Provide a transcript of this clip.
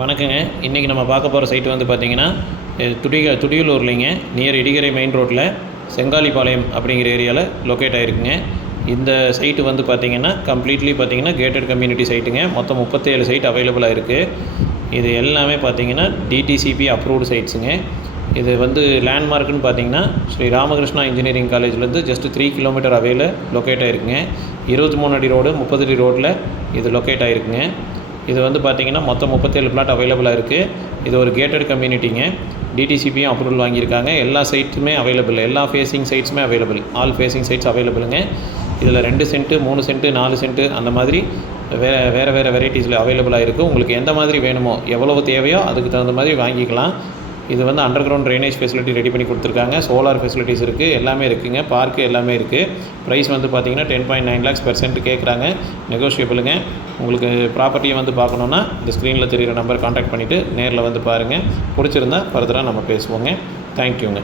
வணக்கங்க. இன்றைக்கி நம்ம பார்க்க போகிற சைட்டு வந்து பார்த்திங்கன்னா துடியலூர்லிங்க, நியர் இடிகரை மெயின் ரோட்டில் செங்காலிபாளையம் அப்படிங்கிற ஏரியாவில் லொக்கேட் ஆகிருக்குங்க. இந்த சைட்டு வந்து பார்த்திங்கன்னா கம்ப்ளீட்லி பார்த்திங்கன்னா கேட்டட் கம்யூனிட்டி சைட்டுங்க. மொத்தம் 37 சைட் அவைலபிளாக இருக்குது. இது எல்லாமே பார்த்திங்கன்னா டிடிசிபி அப்ரூவ்டு சைட்ஸுங்க. இது வந்து லேண்ட்மார்க்குன்னு பார்த்திங்கன்னா ஸ்ரீ ராமகிருஷ்ணா இன்ஜினியரிங் காலேஜ்லேருந்து ஜஸ்ட் 3 கிலோமீட்டர் அவையில் லொக்கேட் ஆகிருக்குங்க. 23 அடி ரோடு, 30 அடி ரோட்டில் இது லொக்கேட் ஆகிருக்குங்க. இது வந்து பார்த்திங்கன்னா மொத்தம் 37 பிளாட் அவைலபிளாக இருக்குது. இது ஒரு கேட்டட் கம்யூனிட்டிங்க. டிடிசிபியும் அப்ரூவல் வாங்கியிருக்காங்க. எல்லா சைட்டுமே அவைலபிள், எல்லா ஃபேஸிங் சைட்ஸுமே அவைலபிள், ஆல் ஃபேஸிங் சைட்ஸ் அவைலபிளுங்க. இதில் 2 சென்ட்டு, 3 சென்ட்டு, 4 சென்ட்டு அந்த மாதிரி வேறு வெரைட்டிஸில் அவைலபிளாக இருக்குது. உங்களுக்கு எந்த மாதிரி வேணுமோ, எவ்வளவு தேவையோ அதுக்கு தகுந்த மாதிரி வாங்கிக்கலாம். இது வந்து under ground drainage facility ready பண்ணி கொடுத்துருக்காங்க. சோலார் ஃபெசிலிட்டிஸ் இருக்குது, எல்லாமே இருக்குதுங்க. பார்க்கு எல்லாமே இருக்குது. ப்ரைஸ் வந்து பார்த்திங்கன்னா 10.9 lakhs per cent கேட்குறாங்க. நெகோஷியபிளுங்க. உங்களுக்கு ப்ராப்பர்ட்டியை வந்து பார்க்கணுன்னா இந்த ஸ்க்ரீனில் தெரிகிற நம்பர் கான்டாக்ட் பண்ணிவிட்டு நேரில் வந்து பாருங்கள். பிடிச்சிருந்தா ஃபர்தராக நம்ம பேசுவோங்க. தேங்க்யூங்க.